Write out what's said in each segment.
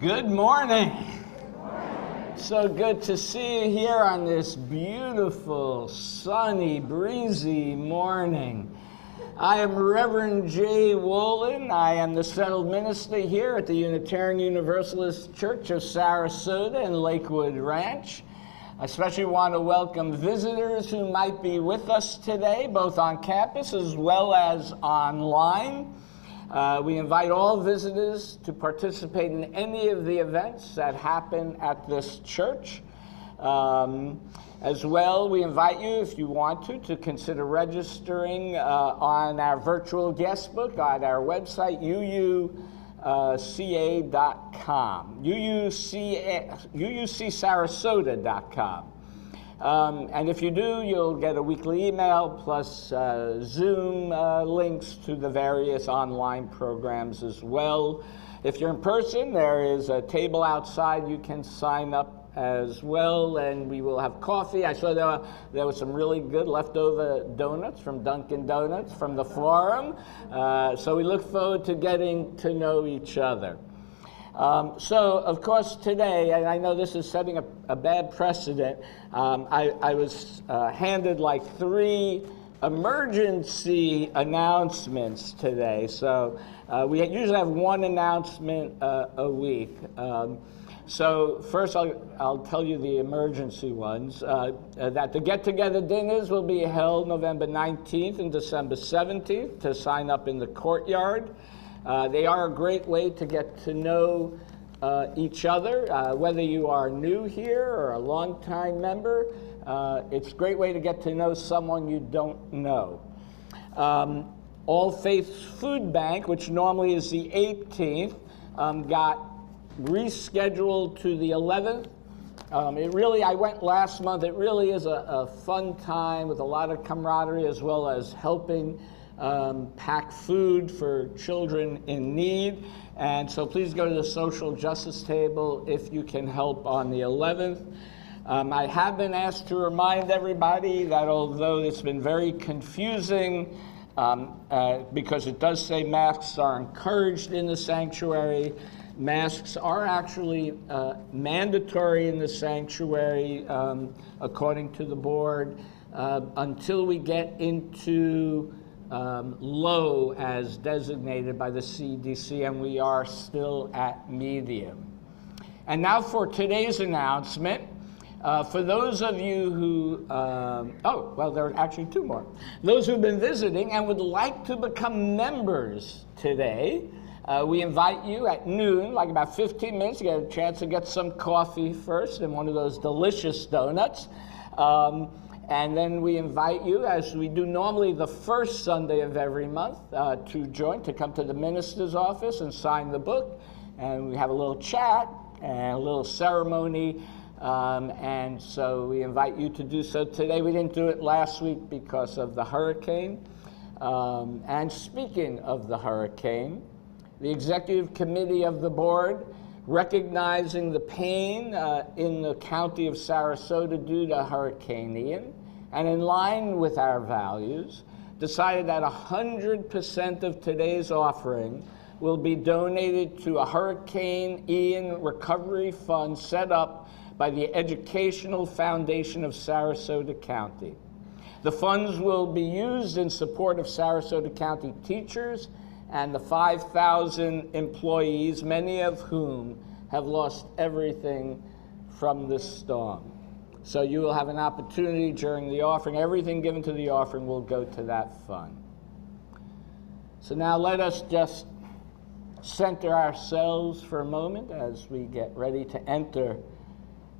Good morning. So good to see you here on this beautiful, sunny, breezy morning. I am Reverend J. Wolin. I am the settled minister here at the Unitarian Universalist Church of Sarasota and Lakewood Ranch. I especially want to welcome visitors who might be with us today, both on campus as well as online. We invite all visitors to participate in any of the events that happen at this church. As well, we invite you, if you want to consider registering on our virtual guest book at our website, uuca.com, uucsarasota.com. And if you do, you'll get a weekly email plus Zoom links to the various online programs as well. If you're in person, there is a table outside you can sign up as well, and we will have coffee. I saw there was some really good leftover donuts from Dunkin' Donuts from the forum. So we look forward to getting to know each other. So, of course, today, and I know this is setting a bad precedent, I was handed like 3 emergency announcements today. So we usually have 1 announcement a week. So first I'll tell you the emergency ones. That the get-together dinners will be held November 19th and December 17th to sign up in the courtyard. They are a great way to get to know each other, whether you are new here or a longtime member. It's a great way to get to know someone you don't know. All Faiths Food Bank, which normally is the 18th, got rescheduled to the 11th. I went last month. It really is a fun time with a lot of camaraderie as well as helping pack food for children in need. And so please go to the social justice table if you can help on the 11th. I have been asked to remind everybody that although it's been very confusing because it does say masks are encouraged in the sanctuary, masks are actually mandatory in the sanctuary according to the board until we get into low as designated by the CDC, and we are still at medium. And now for today's announcement. For those of you who, there are actually 2 more. Those who've been visiting and would like to become members today, we invite you at noon, like about 15 minutes, to get a chance to get some coffee first and one of those delicious donuts. And then we invite you, as we do normally the first Sunday of every month, to come to the minister's office and sign the book. And we have a little chat and a little ceremony. And so we invite you to do so today. We didn't do it last week because of the hurricane. And speaking of the hurricane, the executive committee of the board, recognizing the pain in the county of Sarasota due to Hurricane Ian, and in line with our values, decided that 100% of today's offering will be donated to a Hurricane Ian recovery fund set up by the Educational Foundation of Sarasota County. The funds will be used in support of Sarasota County teachers and the 5,000 employees, many of whom have lost everything from this storm. So you will have an opportunity during the offering. Everything given to the offering will go to that fund. So now let us just center ourselves for a moment as we get ready to enter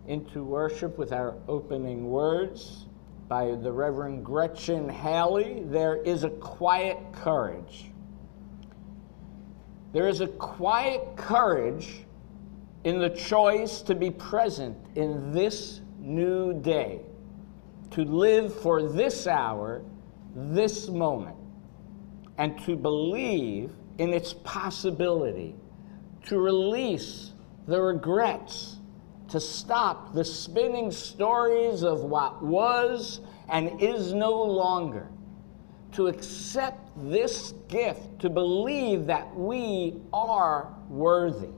into worship with our opening words by the Reverend Gretchen Haley. There is a quiet courage. There is a quiet courage in the choice to be present in this new day, to live for this hour, this moment, and to believe in its possibility, to release the regrets, to stop the spinning stories of what was and is no longer, to accept this gift, to believe that we are worthy.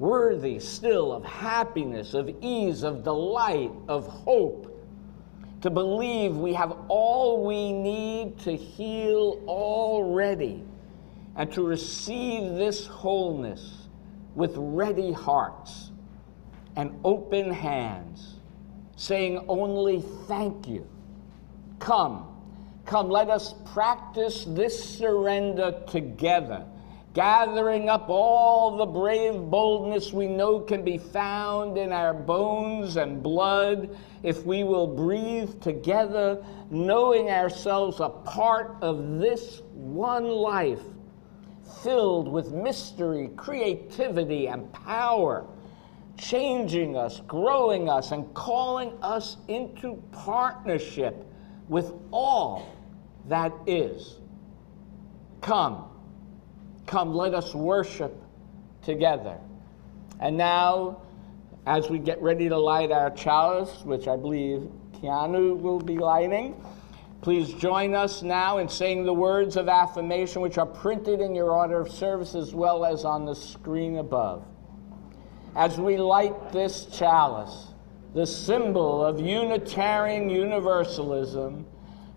worthy still of happiness, of ease, of delight, of hope, to believe we have all we need to heal already, and to receive this wholeness with ready hearts and open hands, saying only thank you. Come, let us practice this surrender together, gathering up all the brave boldness we know can be found in our bones and blood if we will breathe together, knowing ourselves a part of this one life, filled with mystery, creativity, and power, changing us, growing us, and calling us into partnership with all that is. Come, let us worship together. And now, as we get ready to light our chalice, which I believe Keanu will be lighting, please join us now in saying the words of affirmation which are printed in your order of service as well as on the screen above. As we light this chalice, the symbol of Unitarian Universalism,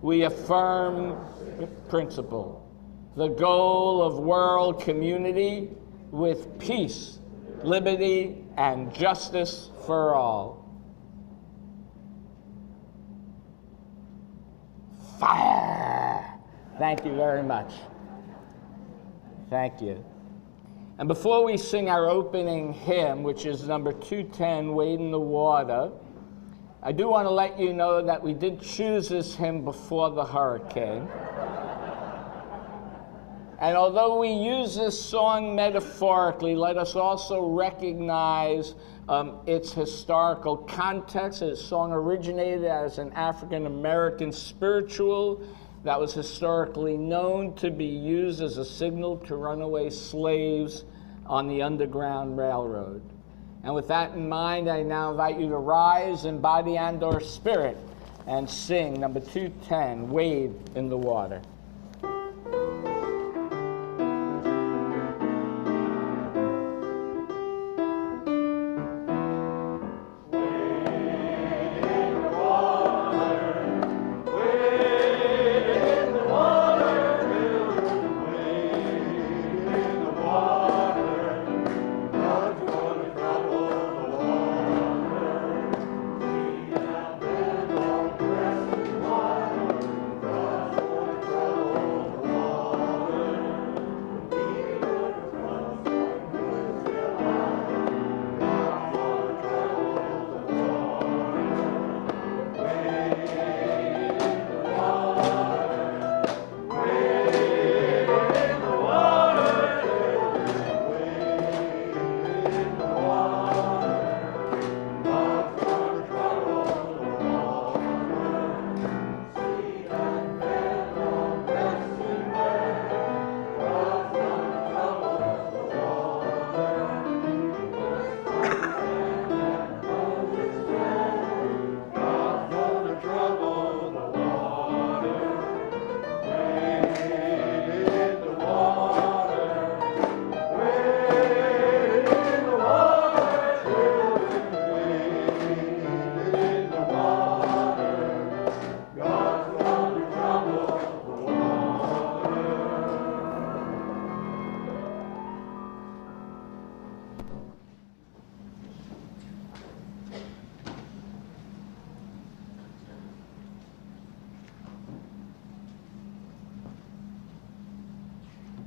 we affirm principle, the goal of world community with peace, liberty, and justice for all. Fire! Thank you very much. Thank you. And before we sing our opening hymn, which is number 210, Wade in the Water, I do want to let you know that we did choose this hymn before the hurricane. And although we use this song metaphorically, let us also recognize its historical context. This song originated as an African-American spiritual that was historically known to be used as a signal to runaway slaves on the Underground Railroad. And with that in mind, I now invite you to rise in body and/or spirit and sing number 210, Wade in the Water.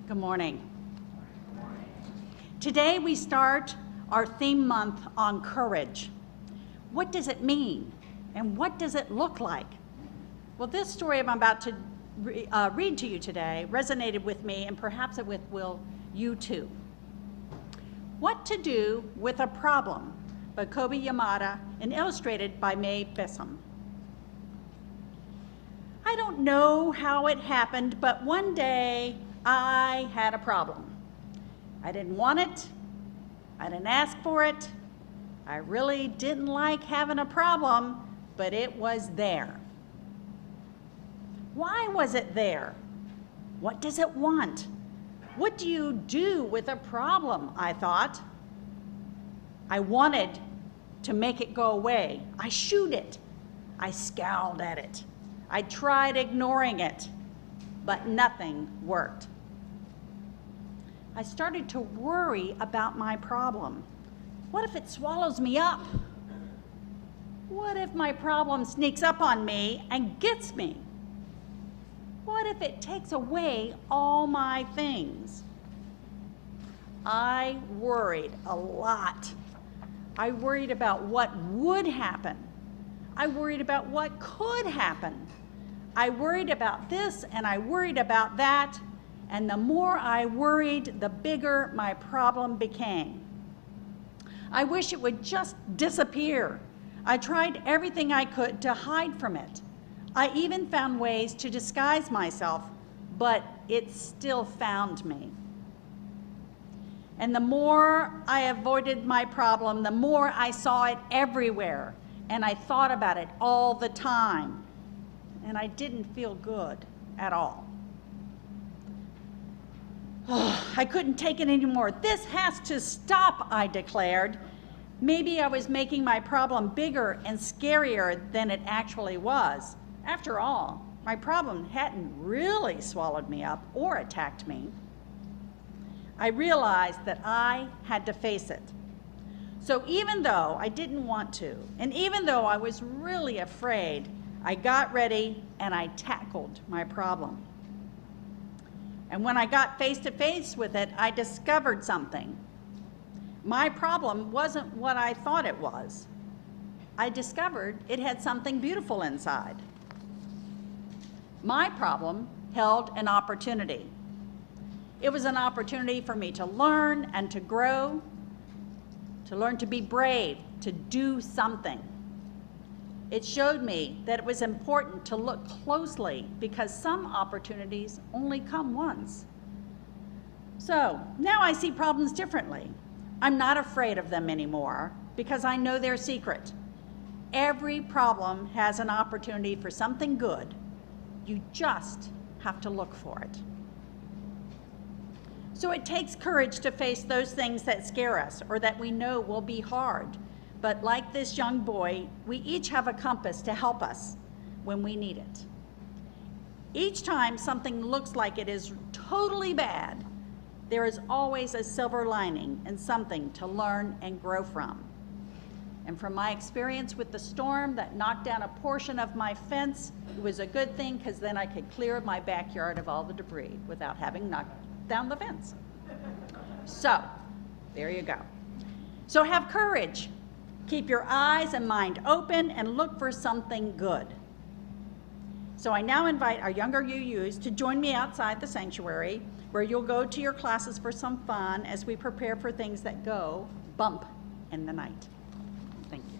Good morning. Today we start our theme month on courage. What does it mean? And what does it look like? Well, this story I'm about to read to you today resonated with me, and perhaps it will you too. What to Do with a Problem by Kobe Yamada and illustrated by Mae Bessam. I don't know how it happened, but one day I had a problem. I didn't want it. I didn't ask for it. I really didn't like having a problem, but it was there. Why was it there? What does it want? What do you do with a problem, I thought. I wanted to make it go away. I shooed it. I scowled at it. I tried ignoring it, but nothing worked. I started to worry about my problem. What if it swallows me up? What if my problem sneaks up on me and gets me? What if it takes away all my things? I worried a lot. I worried about what would happen. I worried about what could happen. I worried about this and I worried about that, and the more I worried, the bigger my problem became. I wish it would just disappear. I tried everything I could to hide from it. I even found ways to disguise myself, but it still found me. And the more I avoided my problem, the more I saw it everywhere, and I thought about it all the time, and I didn't feel good at all. I couldn't take it anymore. This has to stop, I declared. Maybe I was making my problem bigger and scarier than it actually was. After all, my problem hadn't really swallowed me up or attacked me. I realized that I had to face it. So even though I didn't want to, and even though I was really afraid, I got ready and I tackled my problem. And when I got face to face with it, I discovered something. My problem wasn't what I thought it was. I discovered it had something beautiful inside. My problem held an opportunity. It was an opportunity for me to learn and to grow, to learn to be brave, to do something. It showed me that it was important to look closely because some opportunities only come once. So now I see problems differently. I'm not afraid of them anymore because I know their secret. Every problem has an opportunity for something good. You just have to look for it. So it takes courage to face those things that scare us or that we know will be hard. But like this young boy, we each have a compass to help us when we need it. Each time something looks like it is totally bad, there is always a silver lining and something to learn and grow from. And from my experience with the storm that knocked down a portion of my fence, it was a good thing because then I could clear my backyard of all the debris without having knocked down the fence. So, there you go. So have courage. Keep your eyes and mind open and look for something good. So I now invite our younger UUs to join me outside the sanctuary where you'll go to your classes for some fun as we prepare for things that go bump in the night. Thank you.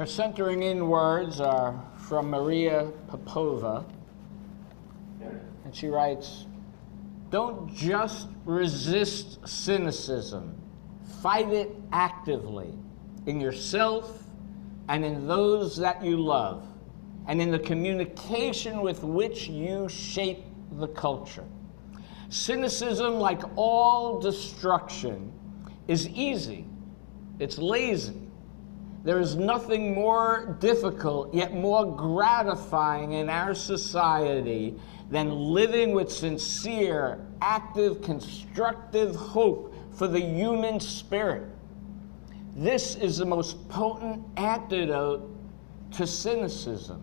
Her centering in words are from Maria Popova, and she writes, "Don't just resist cynicism, fight it actively in yourself and in those that you love, and in the communication with which you shape the culture. Cynicism, like all destruction, is easy. It's lazy. There is nothing more difficult, yet more gratifying in our society than living with sincere, active, constructive hope for the human spirit. This is the most potent antidote to cynicism,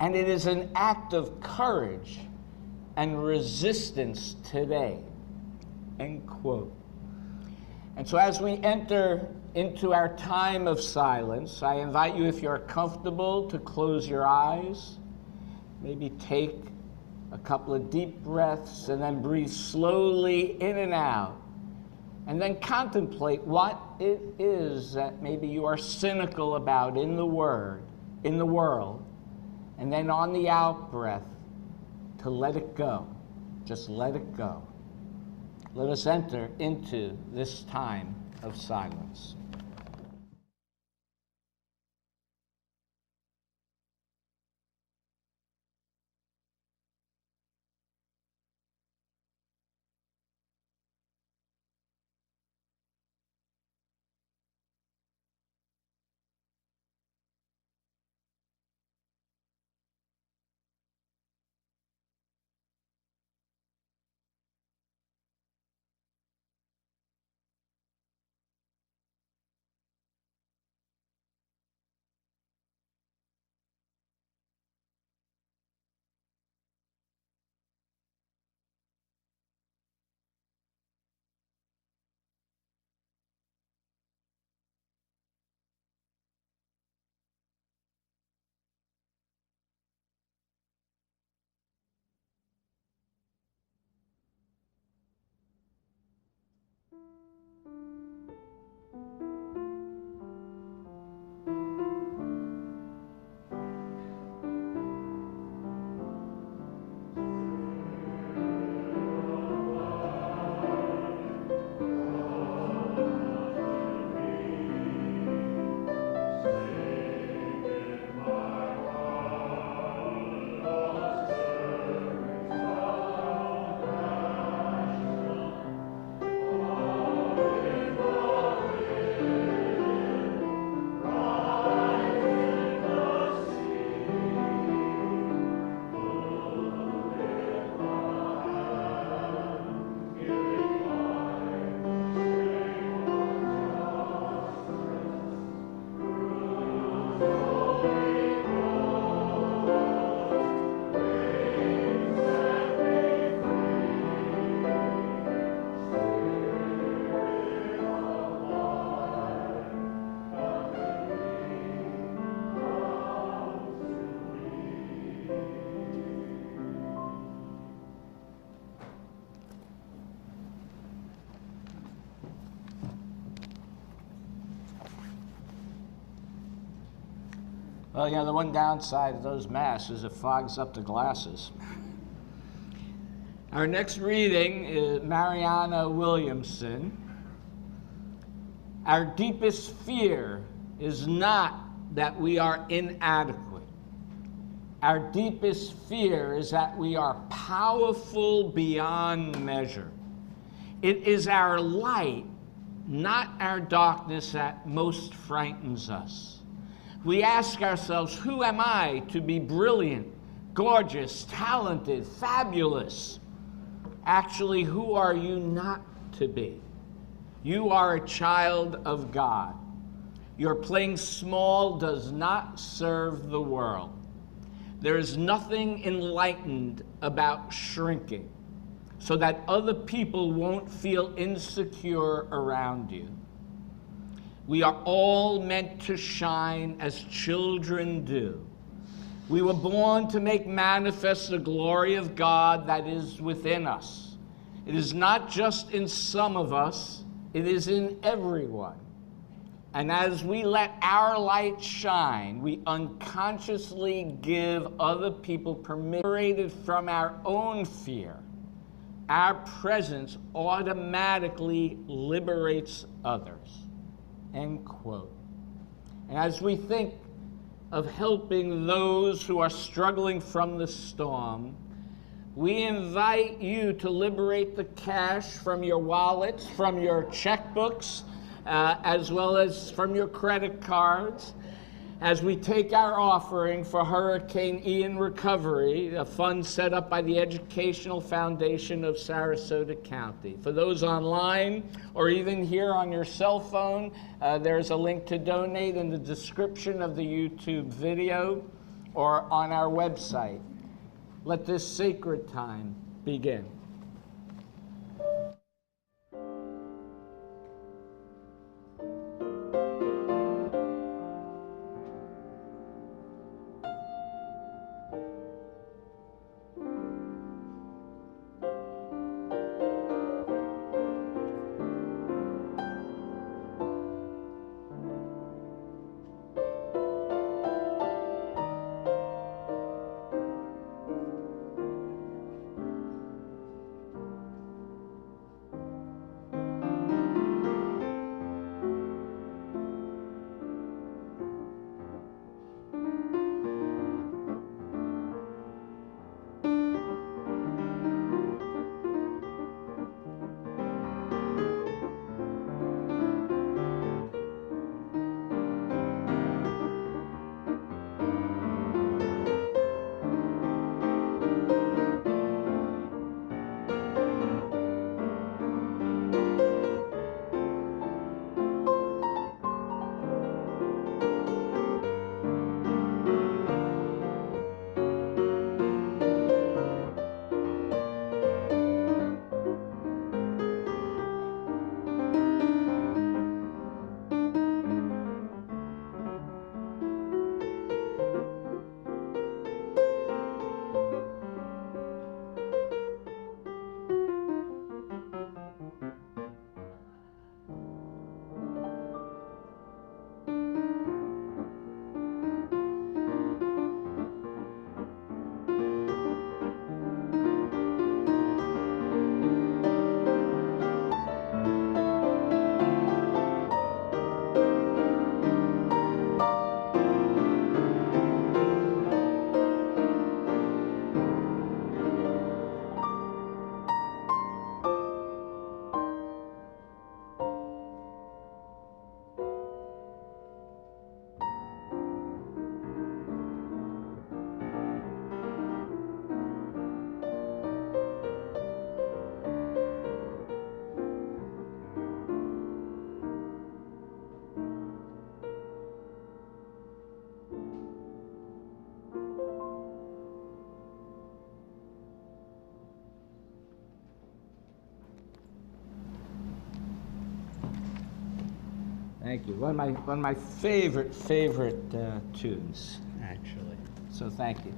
and it is an act of courage and resistance today." End quote. And so as we enter into our time of silence, I invite you, if you're comfortable, to close your eyes, maybe take a couple of deep breaths, and then breathe slowly in and out, and then contemplate what it is that maybe you are cynical about in the world, and then on the out breath, to let it go. Just let it go. Let us enter into this time of silence. Well, the one downside of those masks is it fogs up the glasses. Our next reading is Mariana Williamson. Our deepest fear is not that we are inadequate. Our deepest fear is that we are powerful beyond measure. It is our light, not our darkness, that most frightens us. We ask ourselves, who am I to be brilliant, gorgeous, talented, fabulous? Actually, who are you not to be? You are a child of God. Your playing small does not serve the world. There is nothing enlightened about shrinking so that other people won't feel insecure around you. We are all meant to shine as children do. We were born to make manifest the glory of God that is within us. It is not just in some of us, it is in everyone. And as we let our light shine, we unconsciously give other people permission. Liberated from our own fear, our presence automatically liberates others. End quote. And as we think of helping those who are struggling from the storm, we invite you to liberate the cash from your wallets, from your checkbooks, as well as from your credit cards, as we take our offering for Hurricane Ian recovery, a fund set up by the Educational Foundation of Sarasota County. For those online or even here on your cell phone, there's a link to donate in the description of the YouTube video or on our website. Let this sacred time begin. Thank you. One of my favorite tunes, actually. So thank you.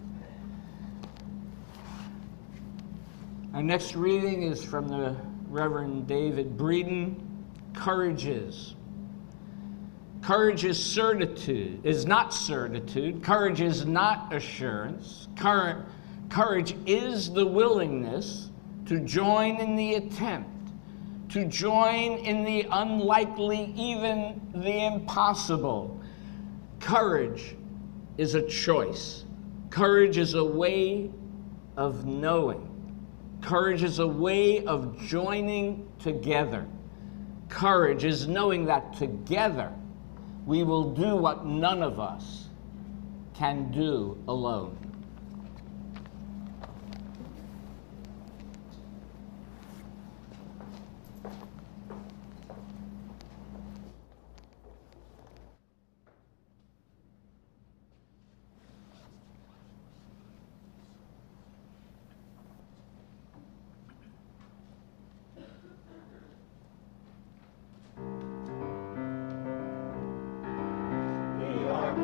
Our next reading is from the Reverend David Breeden. Courage is. Courage is certitude, is not certitude. Courage is not assurance. Courage is the willingness to join in the attempt, to join in the unlikely, even the impossible. Courage is a choice. Courage is a way of knowing. Courage is a way of joining together. Courage is knowing that together we will do what none of us can do alone.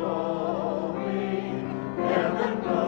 Going where the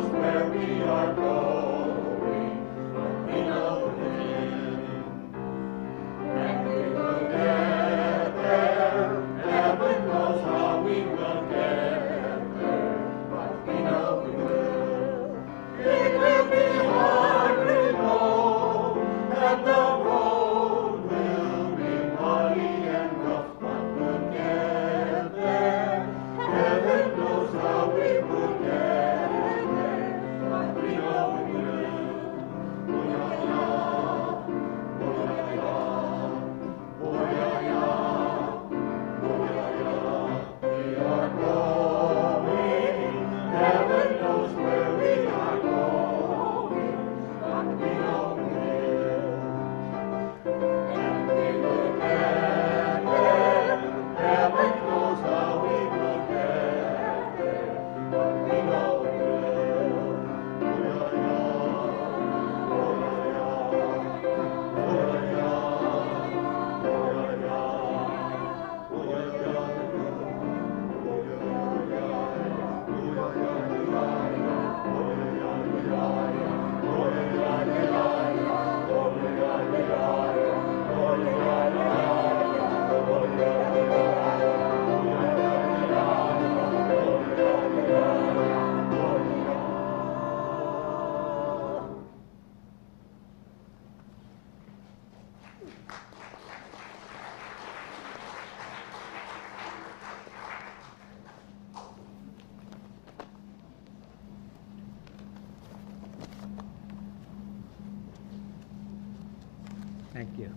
Thank you.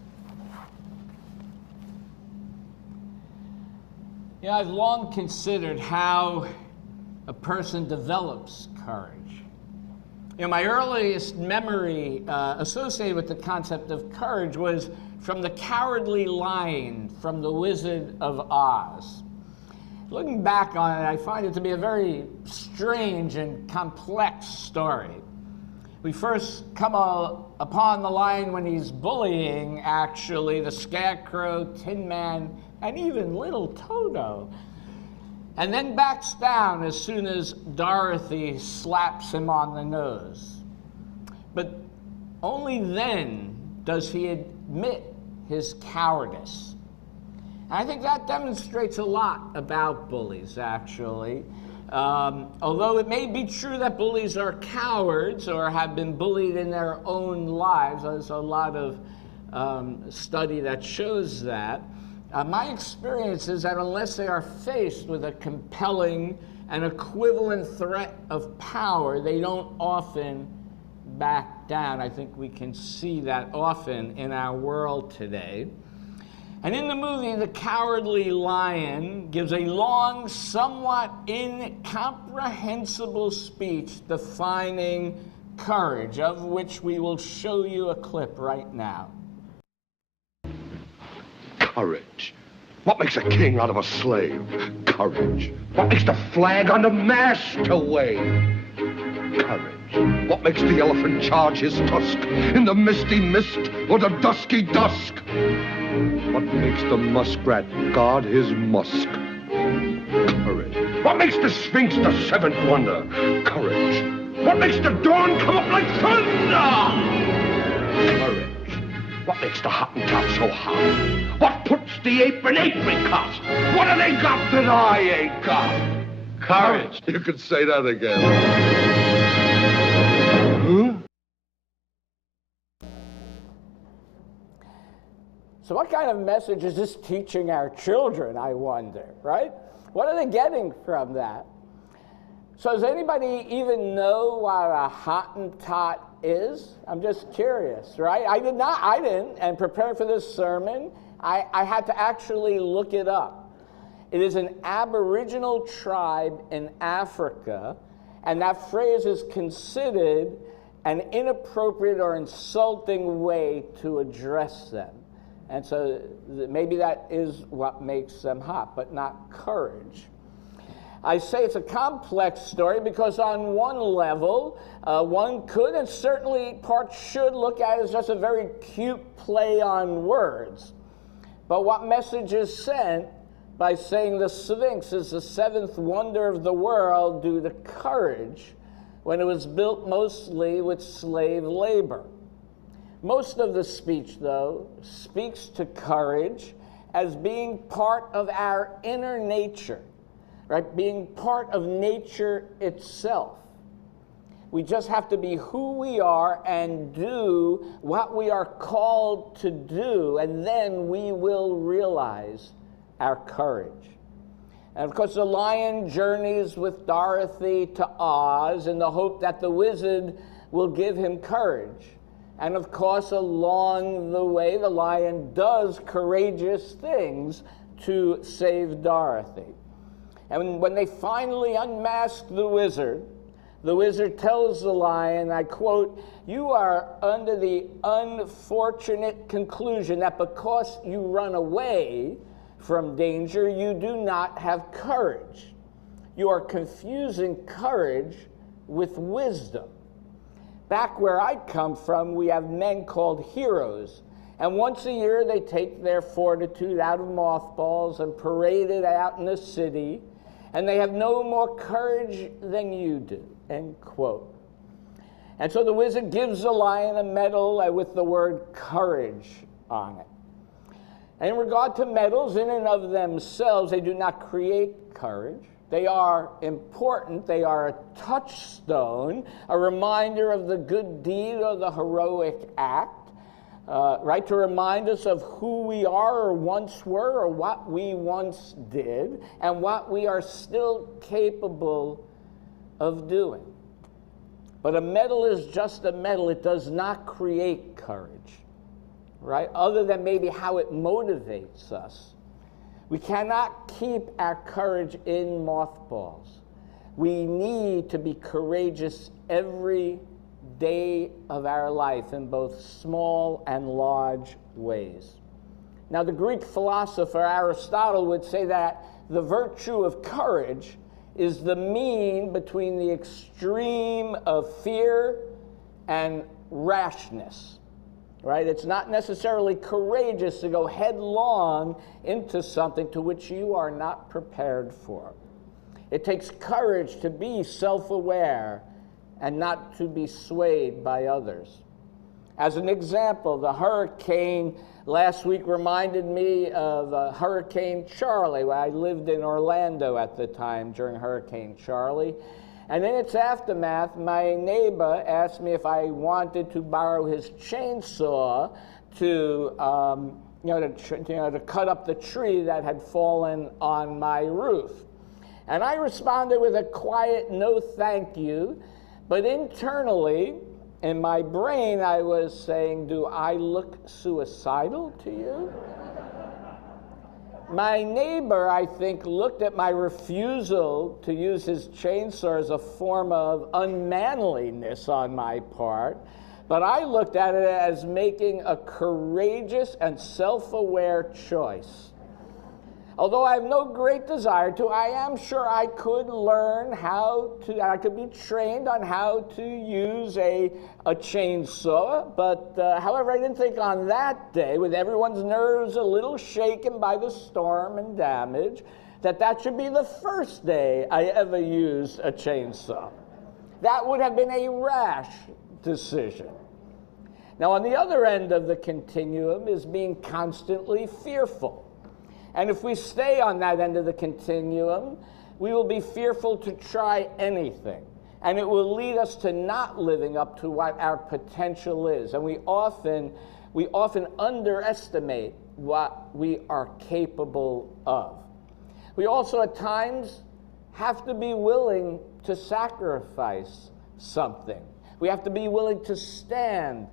Yeah, I've long considered how a person develops courage. You know, my earliest memory associated with the concept of courage was from the Cowardly Lion from The Wizard of Oz. Looking back on it, I find it to be a very strange and complex story. We first come upon the lion when he's bullying, actually, the Scarecrow, Tin Man, and even little Toto. And then backs down as soon as Dorothy slaps him on the nose. But only then does he admit his cowardice. And I think that demonstrates a lot about bullies, actually. Although it may be true that bullies are cowards or have been bullied in their own lives, there's a lot of study that shows that. My experience is that unless they are faced with a compelling and equivalent threat of power, they don't often back down. I think we can see that often in our world today. And in the movie, the Cowardly Lion gives a long, somewhat incomprehensible speech defining courage, of which we will show you a clip right now. Courage. What makes a king out of a slave? Courage. What makes the flag on the mast to wave? Courage. What makes the elephant charge his tusk in the misty mist or the dusky dusk? What makes the muskrat guard his musk? Courage. What makes the Sphinx the seventh wonder? Courage. What makes the dawn come up like thunder? Courage. What makes the Hottentot so hot? What puts the ape in apricot? What have they got that I ain't got? Courage. You could say that again. Huh? So what kind of message is this teaching our children, I wonder, right? What are they getting from that? So does anybody even know what a Hottentot is? I'm just curious, right? I didn't, and preparing for this sermon, I had to actually look it up. It is an Aboriginal tribe in Africa, and that phrase is considered an inappropriate or insulting way to address them. And so maybe that is what makes them hot, but not courage. I say it's a complex story because on one level, one could and certainly part should look at it as just a very cute play on words. But what message is sent by saying the Sphinx is the seventh wonder of the world due to courage when it was built mostly with slave labor? Most of the speech, though, speaks to courage as being part of our inner nature, right? Being part of nature itself. We just have to be who we are and do what we are called to do, and then we will realize our courage. And of course, the lion journeys with Dorothy to Oz in the hope that the wizard will give him courage. And of course, along the way, the lion does courageous things to save Dorothy. And when they finally unmask the wizard tells the lion, I quote, "You are under the unfortunate conclusion that because you run away from danger, you do not have courage. You are confusing courage with wisdom." Back where I come from, we have men called heroes. And once a year, they take their fortitude out of mothballs and parade it out in the city. And they have no more courage than you do, end quote. And so the wizard gives the lion a medal with the word courage on it. And in regard to medals, in and of themselves, they do not create courage. They are important. They are a touchstone, a reminder of the good deed or the heroic act, right? To remind us of who we are or once were or what we once did and what we are still capable of doing. But a medal is just a medal. It does not create courage. right? Other than maybe how it motivates us. We cannot keep our courage in mothballs. We need to be courageous every day of our life in both small and large ways. Now, the Greek philosopher Aristotle would say that the virtue of courage is the mean between the extreme of fear and rashness, right? It's not necessarily courageous to go headlong into something to which you are not prepared for. It takes courage to be self-aware and not to be swayed by others. As an example, the hurricane last week reminded me of Hurricane Charlie. I lived in Orlando at the time during Hurricane Charlie. And in its aftermath, my neighbor asked me if I wanted to borrow his chainsaw to cut up the tree that had fallen on my roof. And I responded with a quiet no thank you, but internally, in my brain, I was saying, do I look suicidal to you? My neighbor, I think, looked at my refusal to use his chainsaw as a form of unmanliness on my part, but I looked at it as making a courageous and self-aware choice. Although I have no great desire to, I am sure I could learn I could be trained on how to use a chainsaw, but however, I didn't think on that day, with everyone's nerves a little shaken by the storm and damage, that should be the first day I ever used a chainsaw. That would have been a rash decision. Now, on the other end of the continuum is being constantly fearful. And if we stay on that end of the continuum, we will be fearful to try anything. And it will lead us to not living up to what our potential is. And we often underestimate what we are capable of. We also at times have to be willing to sacrifice something. We have to be willing to stand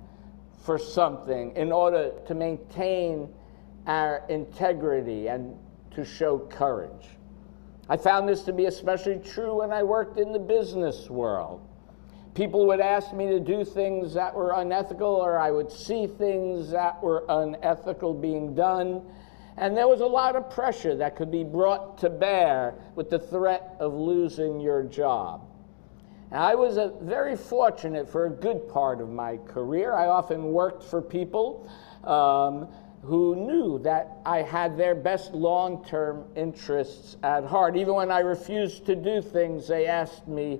for something in order to maintain our integrity and to show courage. I found this to be especially true when I worked in the business world. People would ask me to do things that were unethical, or I would see things that were unethical being done, and there was a lot of pressure that could be brought to bear with the threat of losing your job. And I was very fortunate for a good part of my career. I often worked for people who knew that I had their best long-term interests at heart. Even when I refused to do things they asked me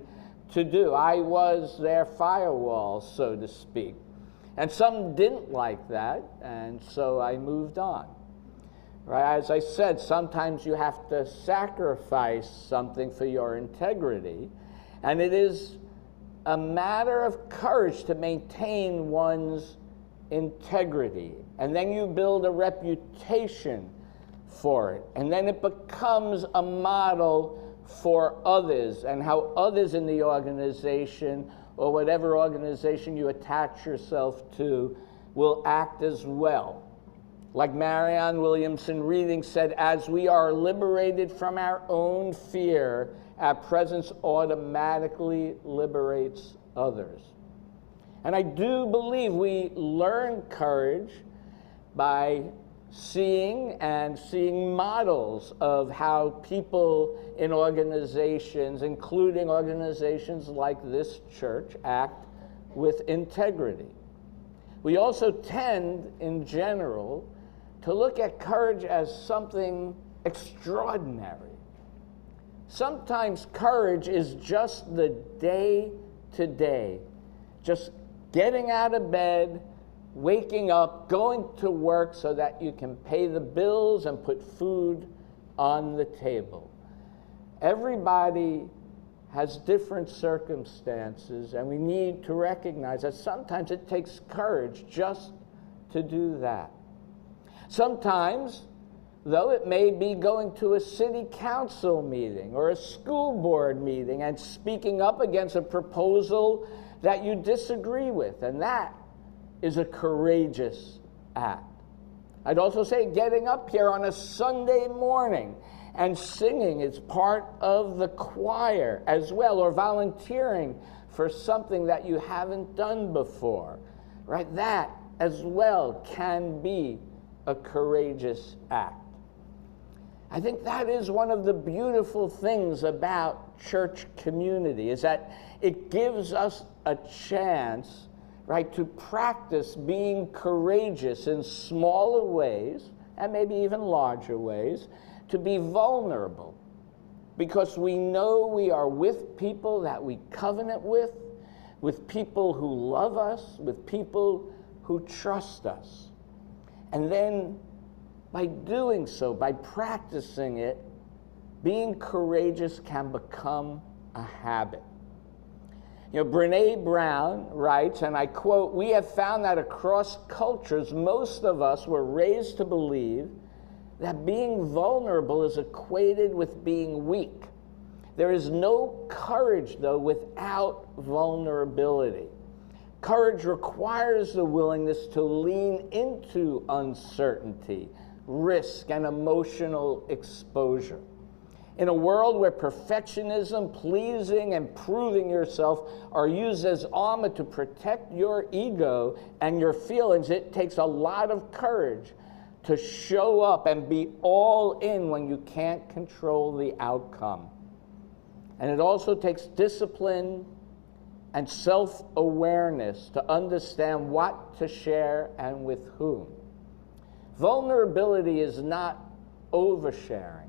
to do, I was their firewall, so to speak. And some didn't like that, and so I moved on. Right? As I said, sometimes you have to sacrifice something for your integrity, and it is a matter of courage to maintain one's integrity. And then you build a reputation for it. And then it becomes a model for others, and how others in the organization, or whatever organization you attach yourself to, will act as well. Like Marianne Williamson Reading said, as we are liberated from our own fear, our presence automatically liberates others. And I do believe we learn courage by seeing models of how people in organizations, including organizations like this church, act with integrity. We also tend, in general, to look at courage as something extraordinary. Sometimes courage is just the day-to-day, just getting out of bed, waking up, going to work so that you can pay the bills and put food on the table. Everybody has different circumstances, and we need to recognize that sometimes it takes courage just to do that. Sometimes, though, it may be going to a city council meeting or a school board meeting and speaking up against a proposal that you disagree with, and that is a courageous act. I'd also say getting up here on a Sunday morning and singing is part of the choir as well, or volunteering for something that you haven't done before, right? That as well can be a courageous act. I think that is one of the beautiful things about church community, is that it gives us a chance, right, to practice being courageous in smaller ways, and maybe even larger ways, to be vulnerable, because we know we are with people that we covenant with people who love us, with people who trust us. And then by doing so, by practicing it, being courageous can become a habit. You know, Brené Brown writes, and I quote, "We have found that across cultures, most of us were raised to believe that being vulnerable is equated with being weak. There is no courage, though, without vulnerability. Courage requires the willingness to lean into uncertainty, risk, and emotional exposure. In a world where perfectionism, pleasing, and proving yourself are used as armor to protect your ego and your feelings, it takes a lot of courage to show up and be all in when you can't control the outcome. And it also takes discipline and self-awareness to understand what to share and with whom. Vulnerability is not oversharing.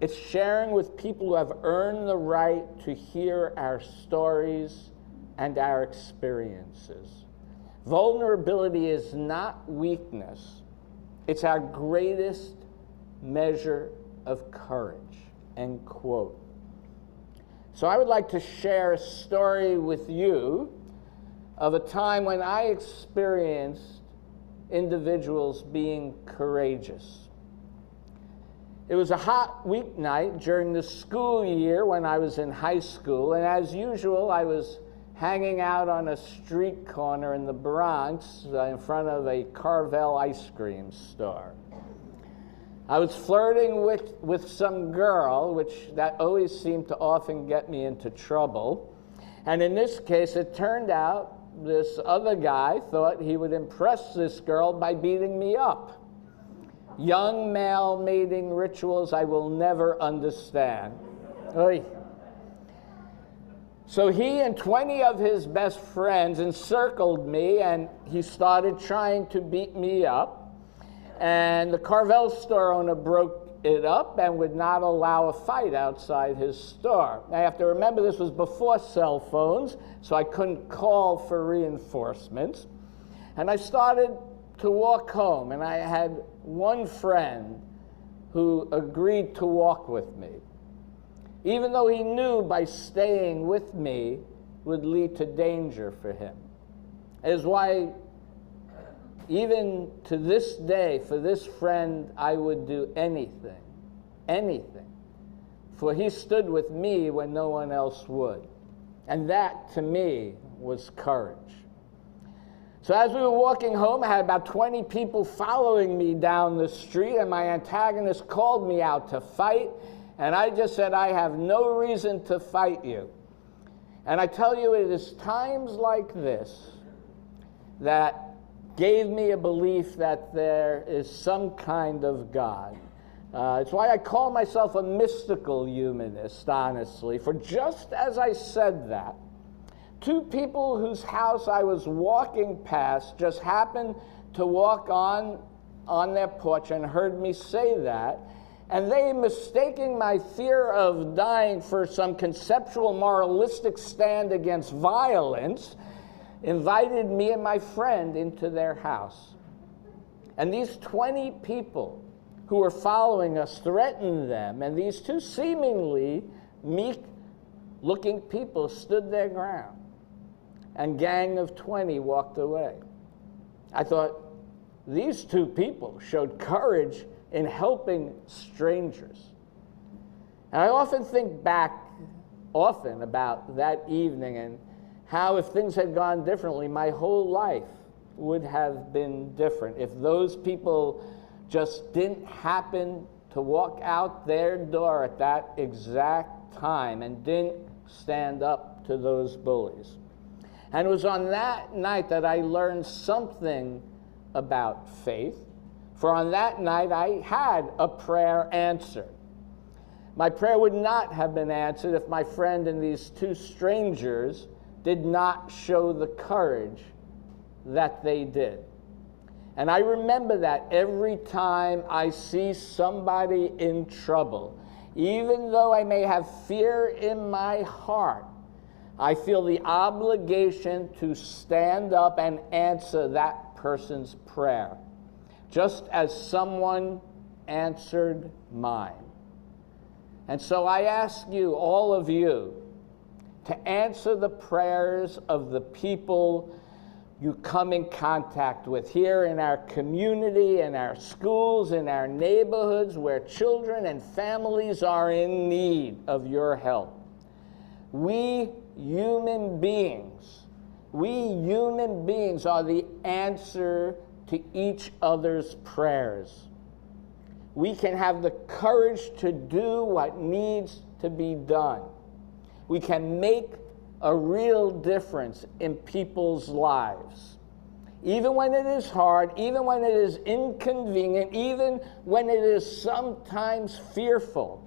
It's sharing with people who have earned the right to hear our stories and our experiences. Vulnerability is not weakness. It's our greatest measure of courage," end quote. So I would like to share a story with you of a time when I experienced individuals being courageous. It was a hot weeknight during the school year when I was in high school, and as usual, I was hanging out on a street corner in the Bronx in front of a Carvel ice cream store. I was flirting with some girl, which that always seemed to often get me into trouble. And in this case, it turned out this other guy thought he would impress this girl by beating me up. Young male mating rituals I will never understand. Oy. So he and 20 of his best friends encircled me, and he started trying to beat me up. And the Carvel store owner broke it up and would not allow a fight outside his store. Now, you have to remember this was before cell phones, so I couldn't call for reinforcements. And I started to walk home, and I had one friend who agreed to walk with me, even though he knew by staying with me would lead to danger for him. It is why, even to this day, for this friend, I would do anything, for he stood with me when no one else would. And that, to me, was courage. So as we were walking home, I had about 20 people following me down the street, and my antagonist called me out to fight, and I just said, "I have no reason to fight you." And I tell you, it is times like this that gave me a belief that there is some kind of God. It's why I call myself a mystical humanist, honestly, for just as I said that, two people whose house I was walking past just happened to walk on their porch and heard me say that, and they, mistaking my fear of dying for some conceptual moralistic stand against violence, invited me and my friend into their house. And these 20 people who were following us threatened them, and these two seemingly meek-looking people stood their ground, and gang of 20 walked away. I thought, these two people showed courage in helping strangers. And I often think back about that evening and how, if things had gone differently, my whole life would have been different if those people just didn't happen to walk out their door at that exact time and didn't stand up to those bullies. And it was on that night that I learned something about faith, for on that night I had a prayer answered. My prayer would not have been answered if my friend and these two strangers did not show the courage that they did. And I remember that every time I see somebody in trouble, even though I may have fear in my heart, I feel the obligation to stand up and answer that person's prayer, just as someone answered mine. And so I ask you, all of you, to answer the prayers of the people you come in contact with here in our community, in our schools, in our neighborhoods, where children and families are in need of your help. We human beings are the answer to each other's prayers. We can have the courage to do what needs to be done. We can make a real difference in people's lives. Even when it is hard, even when it is inconvenient, even when it is sometimes fearful,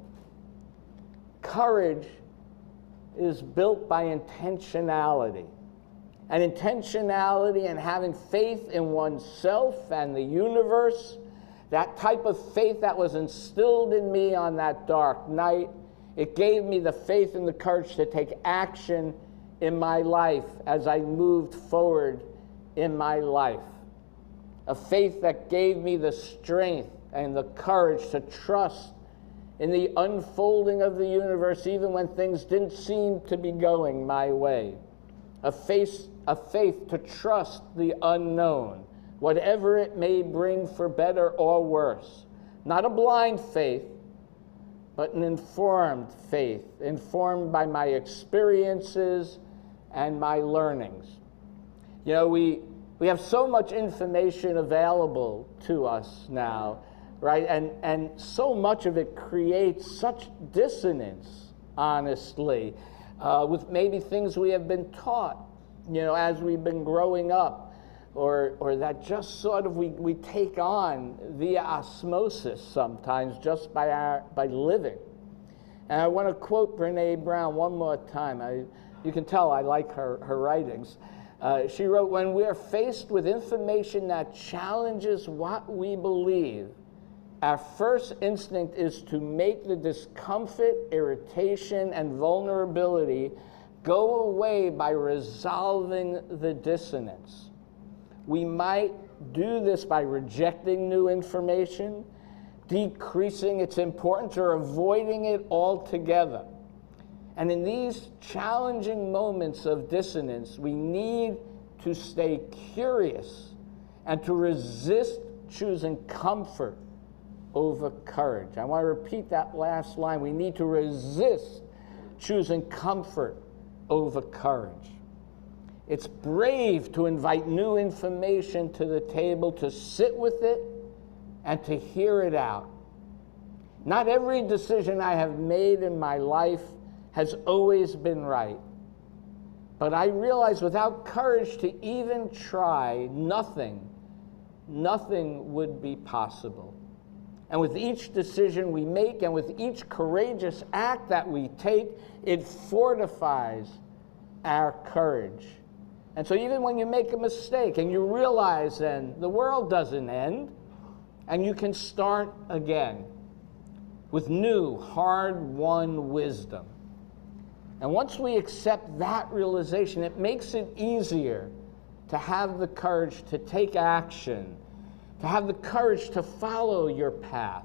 courage is built by intentionality. And intentionality and having faith in oneself and the universe, that type of faith that was instilled in me on that dark night, it gave me the faith and the courage to take action in my life as I moved forward in my life. A faith that gave me the strength and the courage to trust in the unfolding of the universe even when things didn't seem to be going my way. A faith to trust the unknown, whatever it may bring for better or worse. Not a blind faith, but an informed faith, informed by my experiences and my learnings. You know, we have so much information available to us now, right? And so much of it creates such dissonance, honestly, with maybe things we have been taught, you know, as we've been growing up, or that just sort of we take on via osmosis sometimes just by living. And I want to quote Brene Brown one more time. You can tell I like her writings. She wrote, "When we're faced with information that challenges what we believe, our first instinct is to make the discomfort, irritation, and vulnerability go away by resolving the dissonance. We might do this by rejecting new information, decreasing its importance, or avoiding it altogether. And in these challenging moments of dissonance, we need to stay curious and to resist choosing comfort over courage." I want to repeat that last line. We need to resist choosing comfort over courage. It's brave to invite new information to the table, to sit with it, and to hear it out. Not every decision I have made in my life has always been right. But I realize without courage to even try, nothing would be possible. And with each decision we make and with each courageous act that we take, it fortifies our courage. And so even when you make a mistake and you realize then the world doesn't end and you can start again with new, hard-won wisdom. And once we accept that realization, it makes it easier to have the courage to take action, to have the courage to follow your path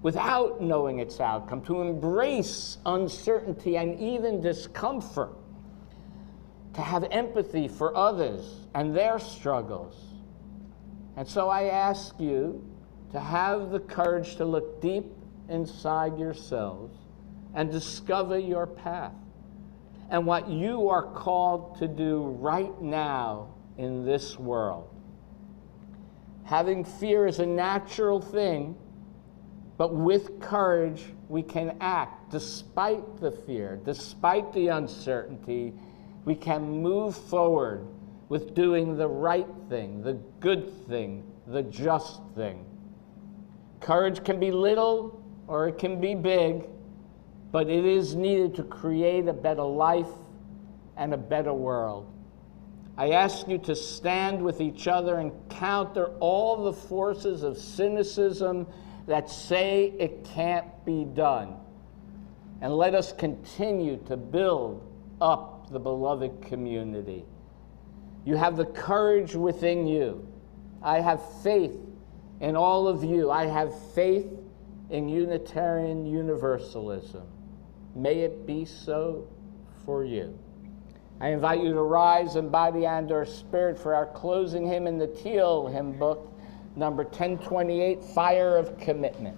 without knowing its outcome, to embrace uncertainty and even discomfort, to have empathy for others and their struggles. And so I ask you to have the courage to look deep inside yourselves and discover your path and what you are called to do right now in this world. Having fear is a natural thing, but with courage, we can act despite the fear, despite the uncertainty. We can move forward with doing the right thing, the good thing, the just thing. Courage can be little or it can be big, but it is needed to create a better life and a better world. I ask you to stand with each other and counter all the forces of cynicism that say it can't be done. And let us continue to build up the beloved community. You have the courage within you. I have faith in all of you. I have faith in Unitarian Universalism. May it be so for you. I invite you to rise in body and or spirit for our closing hymn in the Teal hymn book, number 1028, Fire of Commitment.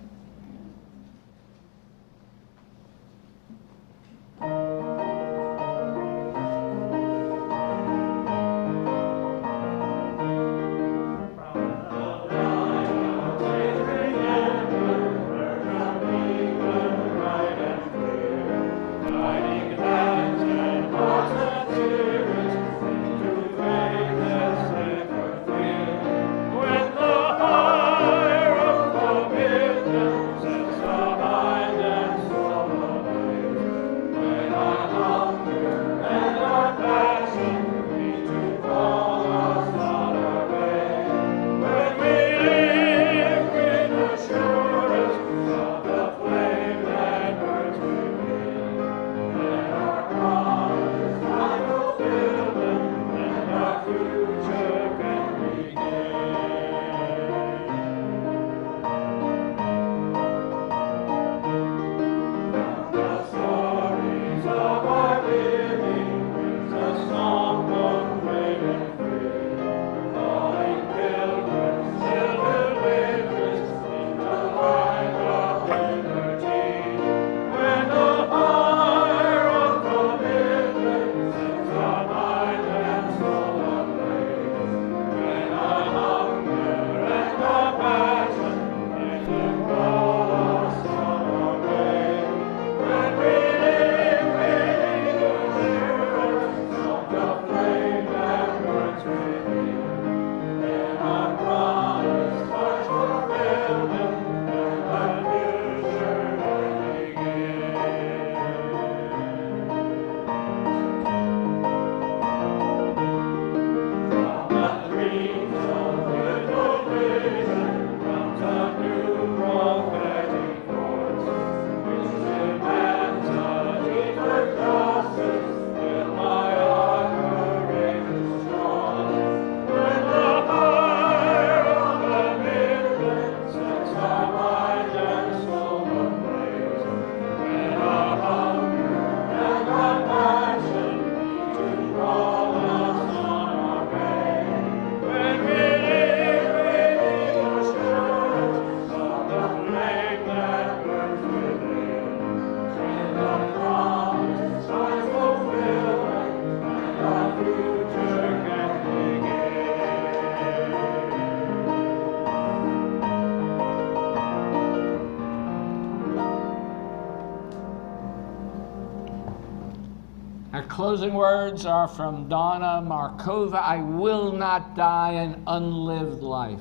Our closing words are from Donna Markova. I will not die an unlived life.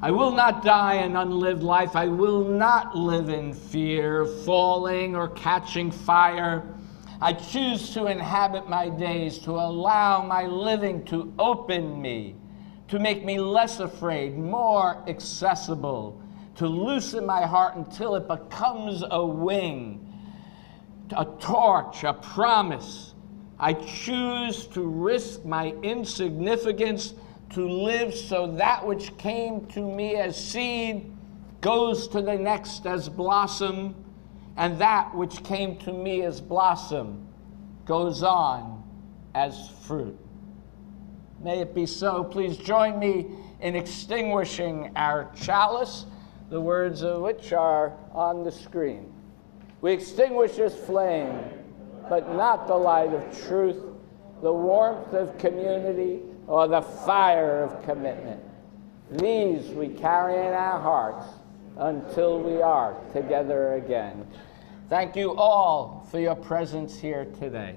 I will not die an unlived life. I will not live in fear, falling or catching fire. I choose to inhabit my days, to allow my living to open me, to make me less afraid, more accessible, to loosen my heart until it becomes a wing, a torch, a promise. I choose to risk my insignificance, to live so that which came to me as seed goes to the next as blossom, and that which came to me as blossom goes on as fruit. May it be so. Please join me in extinguishing our chalice, the words of which are on the screen. We extinguish this flame, but not the light of truth, the warmth of community, or the fire of commitment. These we carry in our hearts until we are together again. Thank you all for your presence here today.